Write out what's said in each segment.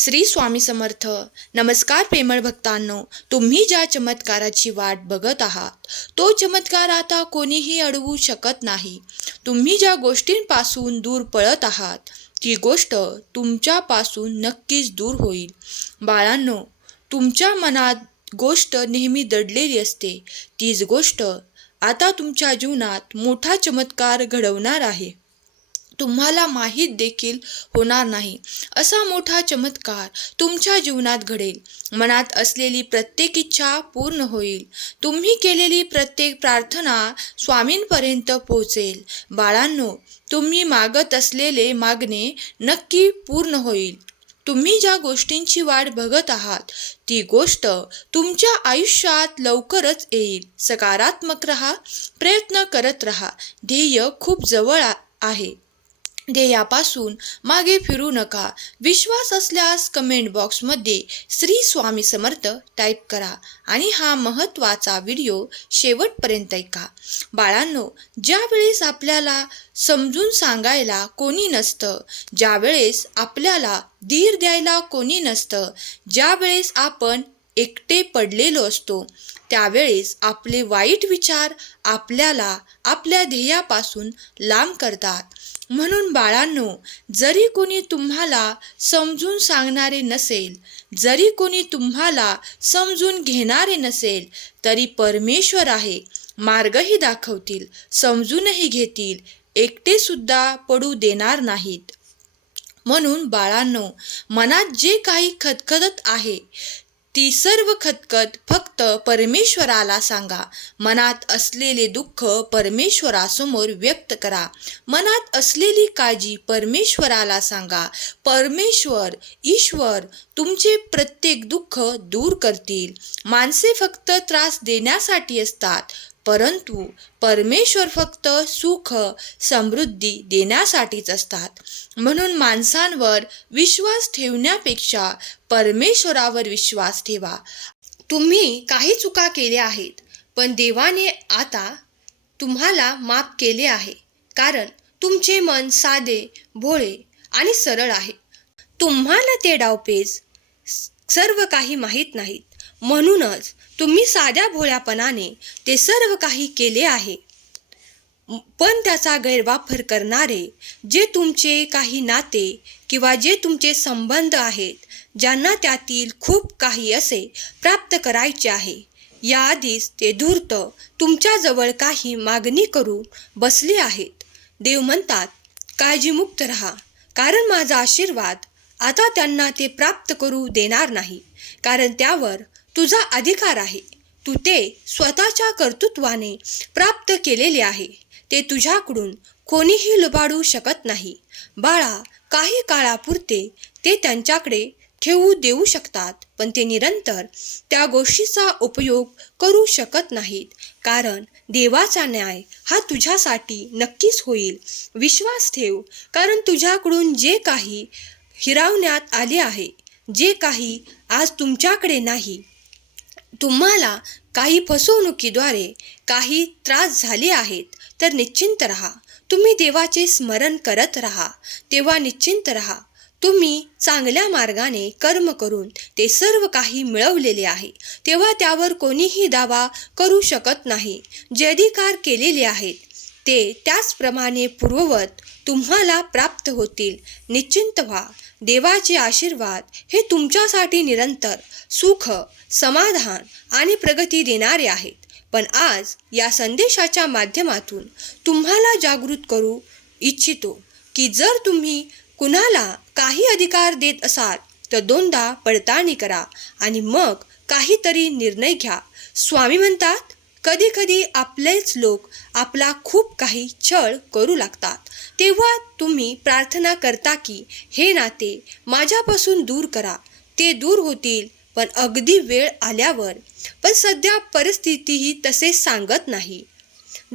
श्री स्वामी समर्थ. नमस्कार प्रेमळ भक्तांनो तुम्ही ज्या चमत्काराची वाट बघत आहात तो चमत्कार आता कोणीही अडवू शकत नाही. तुम्ही ज्या गोष्टींपासून दूर पळत आहात ती गोष्ट तुमच्यापासून नक्कीच दूर होईल. बाळांनो तुमच्या मनात गोष्ट नेहमी दडलेली असते. तीच गोष्ट आता तुमच्या जीवनात मोठा चमत्कार घडवणार आहे. तुम्हाला माहीत देखील होणार नाही. असा मोठा चमत्कार तुमच्या जीवनात घडेल. मनात असलेली प्रत्येक इच्छा पूर्ण होईल. तुम्ही केलेली प्रत्येक प्रार्थना स्वामींपर्यंत पोहोचेल. बाळांनो तुम्ही मागत असलेले मागणे नक्की पूर्ण होईल. तुम्ही ज्या गोष्टींची वाट बघत आहात ती गोष्ट तुमच्या आयुष्यात लवकरच येईल. सकारात्मक रहा प्रयत्न करत रहा. ध्येय खूप जवळ आहे. ध्येयापासून मागे फिरू नका. विश्वास असल्यास कमेंट बॉक्समध्ये श्री स्वामी समर्थ टाईप करा आणि हा महत्त्वाचा व्हिडिओ शेवटपर्यंत ऐका. बाळांनो ज्यावेळेस आपल्याला समजून सांगायला कोणी नसतं ज्यावेळेस आपल्याला धीर द्यायला कोणी नसतं ज्यावेळेस आपण एकटे पडलेलो असतो त्यावेळेस आपले वाईट विचार आपल्याला आपल्या ध्येयापासून लांब करतात. म्हणून बाळांनो जरी कोणी तुम्हाला समजून सांगणारे नसेल जरी कोणी तुम्हाला समजून घेणारे नसेल तरी परमेश्वर आहे मार्गही दाखवतील समजूनही घेतील एकटेसुद्धा पडू देणार नाहीत. म्हणून बाळांनो मनात जे काही खदखदत आहे ती सर्व खतखत फक्त परमेश्वराला सांगा. मनात असलेले दुःख परमेश्वरासमोर व्यक्त करा. मनात असलेली काळजी परमेश्वराला सांगा. परमेश्वर ईश्वर तुमचे प्रत्येक दुःख दूर करतील. माणसे फक्त त्रास देण्यासाठी असतात. परंतु परमेश्वर फक्त सुख समृद्धी देण्यासाठीच असतात. म्हणून माणसांवर विश्वास ठेवण्यापेक्षा परमेश्वरावर विश्वास ठेवा. तुम्ही काही चुका केल्या आहेत पण देवाने आता तुम्हाला माफ केले आहे. कारण तुमचे मन साधे भोळे आणि सरळ आहे. तुम्हाला ते डावपेज सर्व काही माहीत नाहीत. म्हणूनच तुम्ही साध्या भोळ्यापणाने ते सर्व काही केले आहे. पण त्याचा गैरवापर करणारे जे तुमचे काही नाते किंवा जे तुमचे संबंध आहेत ज्यांना त्यातील खूप काही असे प्राप्त करायचे आहे याआधीच ते धूर्त तुमच्याजवळ काही मागणी करून बसले आहेत. देव म्हणतात काळजीमुक्त रहा कारण माझा आशीर्वाद आता त्यांना ते प्राप्त करू देणार नाही कारण त्यावर तुझा अधिकार आहे. तू ते स्वतःच्या कर्तृत्वाने प्राप्त केलेले आहे. ते तुझ्याकडून कोणीही लुबाडू शकत नाही. बाळा काही काळापुरते ते त्यांच्याकडे ठेवू देऊ शकतात पण ते निरंतर त्या गोष्टीचा उपयोग करू शकत नाहीत कारण देवाचा न्याय हा तुझ्यासाठी नक्कीच होईल. विश्वास ठेव कारण तुझ्याकडून जे काही हिरावण्यात आले आहे जे काही आज तुमच्याकडे नाही तुम्हाला काही फसवणुकीद्वारे काही त्रास झाले आहेत तर निश्चिंत रहा. तुम्ही देवाचे स्मरण करत रहा. तेव्हा निश्चिंत रहा. तुम्ही चांगल्या मार्गाने कर्म करून ते सर्व काही मिळवलेले आहे. तेव्हा त्यावर कोणीही दावा करू शकत नाही. जे अधिकार केलेले आहेत ते त्याचप्रमाणे पूर्ववत तुम्हाला प्राप्त होतील. निश्चिंत व्हा. देवाचे आशीर्वाद हे तुमच्यासाठी निरंतर सुख समाधान आणि प्रगती देणारे आहेत. पण आज या संदेशाच्या माध्यमातून तुम्हाला जागृत करू इच्छितो की जर तुम्ही कुणाला काही अधिकार देत असाल तर दोनदा पडताळणी करा आणि मग काहीतरी निर्णय घ्या. स्वामी म्हणतात कधी कधी आपलेच लोक आपला खूप काही छळ करू लागतात. तेव्हा तुम्ही प्रार्थना करता की हे नाते माझ्यापासून दूर करा. ते दूर होतील पण अगदी वेळ आल्यावर. पण सध्या परिस्थितीही तसे सांगत नाही.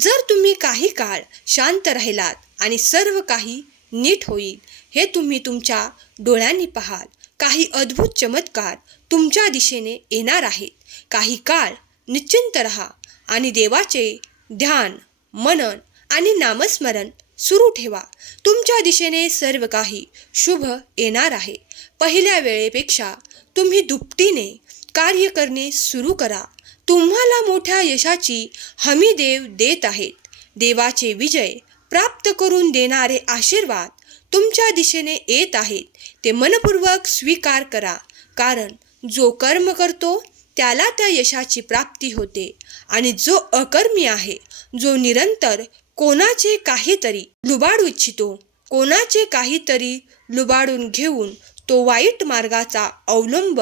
जर तुम्ही काही काळ शांत राहिलात आणि सर्व काही नीट होईल हे तुम्ही तुमच्या डोळ्यांनी पाहाल. काही अद्भुत चमत्कार तुमच्या दिशेने येणार आहेत. काही काळ निश्चिंत रहा. आणि देवाचे ध्यान मनन आणि नामस्मरण सुरू ठेवा. तुमच्या दिशेने सर्व काही शुभ येणार आहे. पहिल्या वेळेपेक्षा तुम्ही दुपटीने कार्य करणे सुरू करा. तुम्हाला मोठ्या यशाची हमी देव देत आहेत. देवाचे विजय प्राप्त करून देणारे आशीर्वाद तुमच्या दिशेने येत आहेत. ते मनपूर्वक स्वीकार करा. कारण जो कर्म करतो त्याला त्या यशाची प्राप्ती होते. आणि जो अकर्मी आहे जो निरंतर कोणाचे काहीतरी लुबाडू इच्छितो कोणाचे काहीतरी लुबाडून घेऊन तो वाईट मार्गाचा अवलंब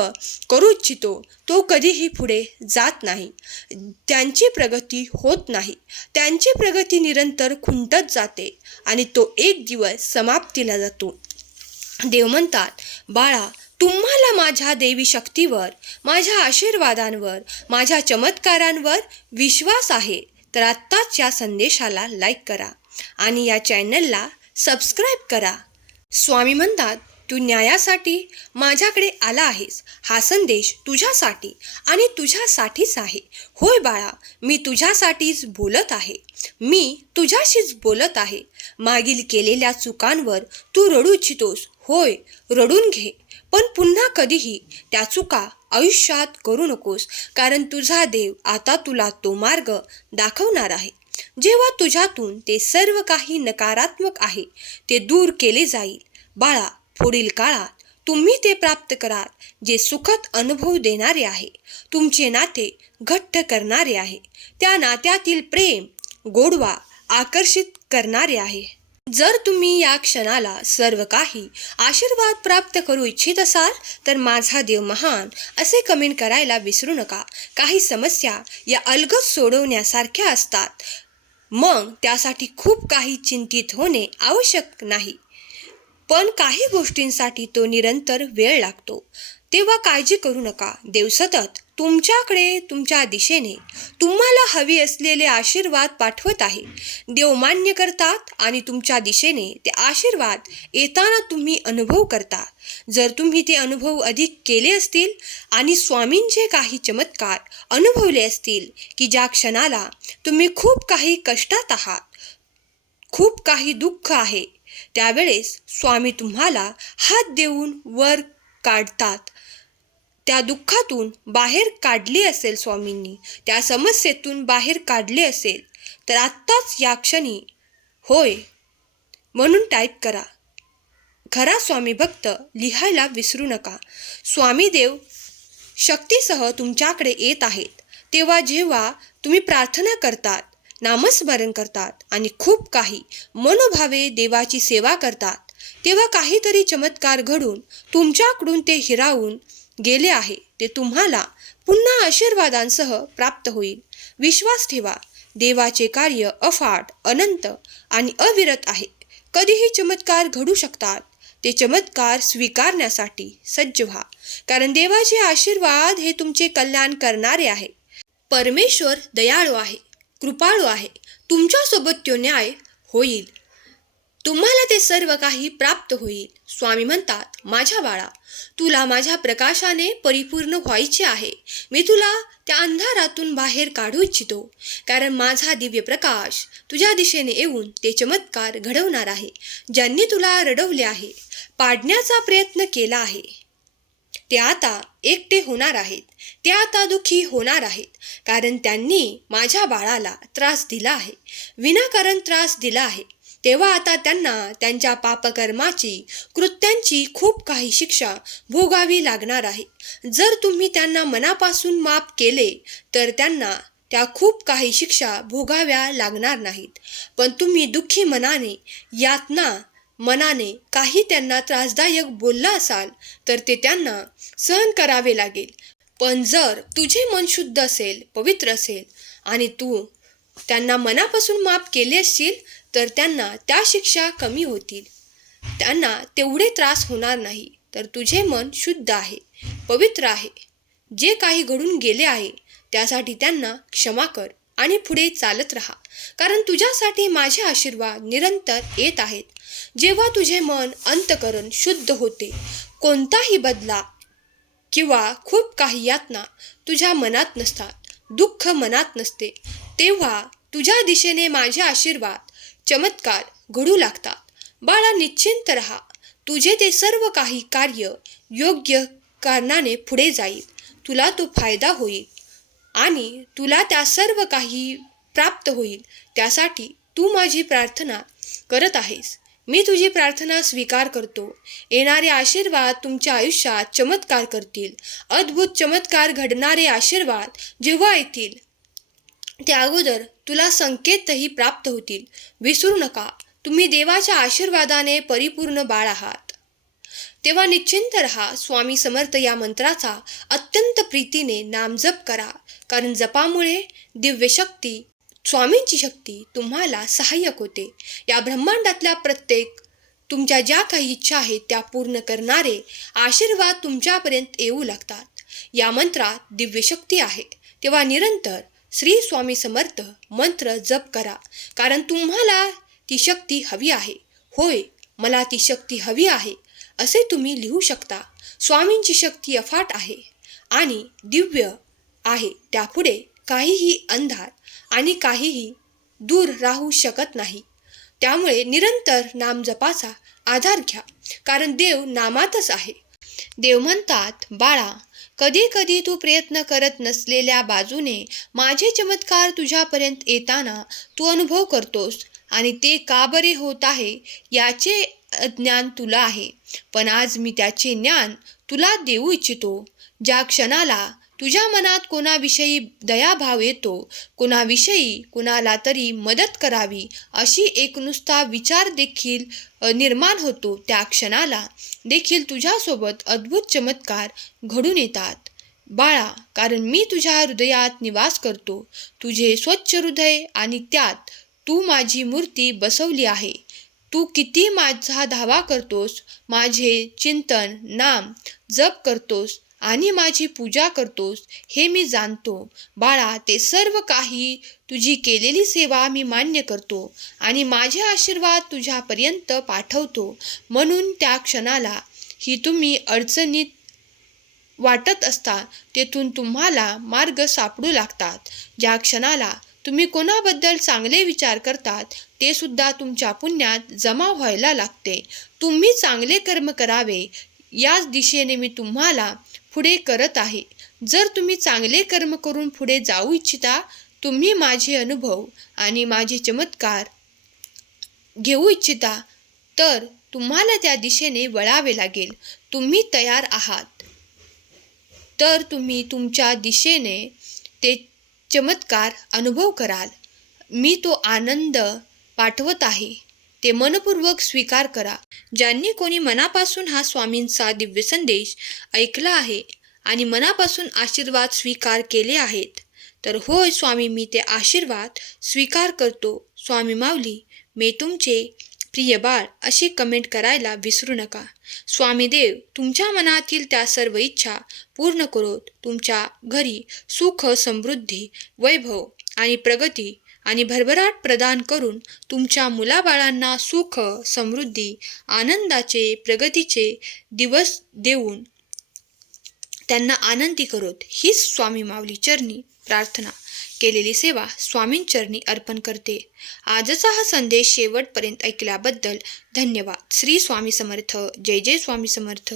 करू इच्छितो तो कधीही पुढे जात नाही. त्यांची प्रगती होत नाही. त्यांची प्रगती निरंतर खुंटत जाते आणि तो एक दिवस समाप्तीला जातो. देव म्हणतात बाळा तुम्हाला माझ्या देवी शक्तीवर माझ्या आशीर्वादांवर माझ्या चमत्कारांवर विश्वास आहे तर आत्ताच या संदेशाला लाईक करा आणि या चॅनलला सबस्क्राईब करा. स्वामी म्हणतात तू न्यायासाठी माझ्याकडे आला आहेस. हा संदेश तुझ्यासाठी आणि तुझ्यासाठीच आहे. होय बाळा मी तुझ्यासाठीच बोलत आहे. मी तुझ्याशीच बोलत आहे. मागील केलेल्या चुकांवर तू रडू इच्छितोस. होय रडून घे. पण पुन्हा कधीही त्या चुका आयुष्यात करू नकोस कारण तुझा देव आता तुला तो मार्ग दाखवणार आहे. जेव्हा तुझ्यातून ते सर्व काही नकारात्मक आहे ते दूर केले जाईल. बाळा पुढील काळात तुम्ही ते प्राप्त कराल जे सुखद अनुभव देणारे आहे. तुमचे नाते घट्ट करणारे आहे. त्या नात्यातील प्रेम गोडवा आकर्षित करणारे आहे. जर तुम्ही या क्षणाला सर्व काही आशीर्वाद प्राप्त करू इच्छित असाल तर माझा देव महान असे कमेंट करायला विसरू नका. काही समस्या या अलगद सोडवण्यासारख्या असतात. मग त्यासाठी खूप काही चिंतित होणे आवश्यक नाही. पण काही गोष्टींसाठी तो निरंतर वेळ लागतो. तेव्हा काळजी करू नका. देव सतत तुमच्याकडे तुमच्या दिशेने तुम्हाला हवी असलेले आशीर्वाद पाठवत आहे. देव मान्य करतात आणि तुमच्या दिशेने ते आशीर्वाद येताना तुम्ही अनुभव करता. जर तुम्ही ते अनुभव अधिक केले असतील आणि स्वामींचे काही चमत्कार अनुभवले असतील की ज्या क्षणाला तुम्ही खूप काही कष्टात आहात खूप काही दुःख आहे त्यावेळेस स्वामी तुम्हाला हात देऊन वर काढतात. त्या दुःखातून बाहेर काढले असेल स्वामींनी त्या समस्येतून बाहेर काढले असेल तर आत्ताच या क्षणी होय म्हणून टाईप करा. खरा स्वामी भक्त लिहायला विसरू नका. स्वामी देव शक्तीसह तुमच्याकडे येत आहेत. तेव्हा जेव्हा तुम्ही प्रार्थना करतात नामस्मरण करतात आणि खूप काही मनोभावे देवाची सेवा करतात तेव्हा काहीतरी चमत्कार घडून तुमच्याकडून ते हिरावून गेले आहे ते तुम्हाला पुन्हा आशीर्वादांसह प्राप्त होईल. विश्वास ठेवा देवाचे कार्य अफाट अनंत आणि अविरत आहे. कधीही चमत्कार घडू शकतात. ते चमत्कार स्वीकारण्यासाठी सज्ज व्हा कारण देवाचे आशीर्वाद हे तुमचे कल्याण करणारे आहे. परमेश्वर दयाळू आहे कृपाळू आहे. तुमच्यासोबत तो न्याय होईल. तुम्हाला ते सर्व काही प्राप्त होईल. स्वामी म्हणतात माझ्या बाळा तुला माझ्या प्रकाशाने परिपूर्ण व्हायचे आहे. मी तुला त्या अंधारातून बाहेर काढू इच्छितो. कारण माझा दिव्य प्रकाश तुझ्या दिशेने येऊन ते चमत्कार घडवणार आहे ज्यांनी तुला रडवले आहे. पाडण्याचा प्रयत्न केला आहे. ते आता एकटे होणार आहेत. ते आता दुःखी होणार आहेत. कारण त्यांनी माझ्या बाळाला त्रास दिला आहे. विनाकारण त्रास दिला आहे. तेव्हा आता त्यांना त्यांच्या पापकर्माची कृत्यांची खूप काही शिक्षा भोगावी लागणार आहे. जर तुम्ही त्यांना मनापासून माफ केले तर त्यांना त्या खूप काही शिक्षा भोगाव्या लागणार नाहीत. पण तुम्ही दुःखी मनाने यातना मनाने काही त्यांना त्रासदायक बोलला असाल तर ते त्यांना सहन करावे लागेल. पण जर तुझे मन शुद्ध असेल पवित्र असेल आणि तू त्यांना मनापासून माफ केले असशील तर त्यांना त्या शिक्षा कमी होतील. त्यांना तेवढे त्रास होणार नाही. तर तुझे मन शुद्ध आहे पवित्र आहे. जे काही घडून गेले आहे त्यासाठी त्यांना क्षमा कर आणि पुढे चालत राहा. कारण तुझ्यासाठी माझे आशीर्वाद निरंतर येत आहेत. जेव्हा तुझे मन अंतकरण शुद्ध होते कोणताही बदला किंवा खूप काही यातना तुझ्या मनात नसतात दुःख मनात नसते तेव्हा तुझ्या दिशेने माझे आशीर्वाद चमत्कार घडू लागतात. बाळा निश्चिंत रहा. तुझे ते सर्व काही कार्य योग्य कारणाने पुढे जाईल. तुला तो फायदा होईल आणि तुला त्या सर्व काही प्राप्त होईल. त्यासाठी तू माझी प्रार्थना करत आहेस. मी तुझी प्रार्थना स्वीकार करतो. येणारे आशीर्वाद तुमच्या आयुष्यात चमत्कार करतील. अद्भुत चमत्कार घडणारे आशीर्वाद जेव्हा येतील त्या अगोदर तुला संकेतही प्राप्त होतील. विसरू नका. तुम्ही देवाच्या आशीर्वादाने परिपूर्ण बाळ आहात. तेव्हा निश्चिंत रहा. स्वामी समर्थ या मंत्राचा अत्यंत प्रीतीने नामजप करा. कारण जपामुळे दिव्य शक्ती स्वामींची शक्ती तुम्हाला सहाय्यक होते. या ब्रह्मांडातल्या प्रत्येक तुमच्या ज्या काही इच्छा आहेत त्या पूर्ण करणारे आशीर्वाद तुमच्यापर्यंत येऊ लागतात. या मंत्रात दिव्य शक्ती आहे. तेव्हा निरंतर श्री स्वामी समर्थ मंत्र जप करा. कारण तुम्हाला ती शक्ती हवी आहे. होय मला ती शक्ती हवी आहे असे तुम्ही लिहू शकता. स्वामींची शक्ती अफाट आहे आणि दिव्य आहे. त्यापुढे काहीही अंधार आणि काहीही दूर राहू शकत नाही. त्यामुळे निरंतर नामजपाचा आधार घ्या. कारण देव नामातच आहे. देव म्हणतात बाळा कधी कधी तू प्रयत्न करत नसलेल्या बाजूने माझे चमत्कार तुझ्यापर्यंत येताना तू अनुभव करतोस आणि ते का बरे होत आहे याचे ज्ञान तुला आहे. पण आज मी त्याचे ज्ञान तुला देऊ इच्छितो. ज्या क्षणाला तुझ्या मनात कोणाविषयी दयाभाव येतो कोणाविषयी कुणाला तरी मदत करावी अशी एक नुसता विचार देखील निर्माण होतो त्या क्षणाला. देखील तुझ्यासोबत अद्भुत चमत्कार घडून येतात. बाळा कारण मी तुझ्या हृदयात निवास करतो. तुझे स्वच्छ हृदय आणि त्यात तू माझी मूर्ती बसवली आहे. तू किती माझा धावा करतोस माझे चिंतन नाम जप करतोस आणि माझी पूजा करतोस हे मी जाणतो. बाळा ते सर्व काही तुझी केलेली सेवा मी मान्य करतो आणि माझे आशीर्वाद तुझ्यापर्यंत पाठवतो. म्हणून त्या क्षणाला ही तुम्ही अडचणीत वाटत असता तेथून तुम्हाला मार्ग सापडू लागतात. ज्या क्षणाला तुम्ही कोणाबद्दल चांगले विचार करतात ते सुद्धा तुमच्या पुण्यात जमा व्हायला लागते. तुम्ही चांगले कर्म करावे याच दिशेने मी तुम्हाला पुढे करत आहे. जर तुम्ही चांगले कर्म करून पुढे जाऊ इच्छिता तुम्ही माझे अनुभव आणि माझे चमत्कार घेऊ इच्छिता तर तुम्हाला त्या दिशेने वळावे लागेल. तुम्ही तयार आहात. तर तुम्ही तुमच्या दिशेने ते चमत्कार अनुभव कराल. मी तो आनंद पाठवत आहे. ते मनपूर्वक स्वीकार करा. ज्यांनी कोणी मनापासून हा स्वामींचा दिव्य संदेश ऐकला आहे आणि मनापासून आशीर्वाद स्वीकार केले आहेत तर होय स्वामी मी ते आशीर्वाद स्वीकार करतो. स्वामी माऊली मी तुमचे प्रिय बाळ अशी कमेंट करायला विसरू नका. स्वामीदेव तुमच्या मनातील त्या सर्व इच्छा पूर्ण करोत. तुमच्या घरी सुख समृद्धी वैभव आणि प्रगती आणि भरभराट प्रदान करून तुमच्या मुलाबाळांना सुख समृद्धी आनंदाचे प्रगतीचे दिवस देऊन त्यांना आनंदी करोत. हीच स्वामी माऊली चरणी प्रार्थना. केलेली सेवा स्वामींचरणी अर्पण करते. आजचा हा संदेश शेवटपर्यंत ऐकल्याबद्दल धन्यवाद. श्री स्वामी समर्थ. जय जय स्वामी समर्थ.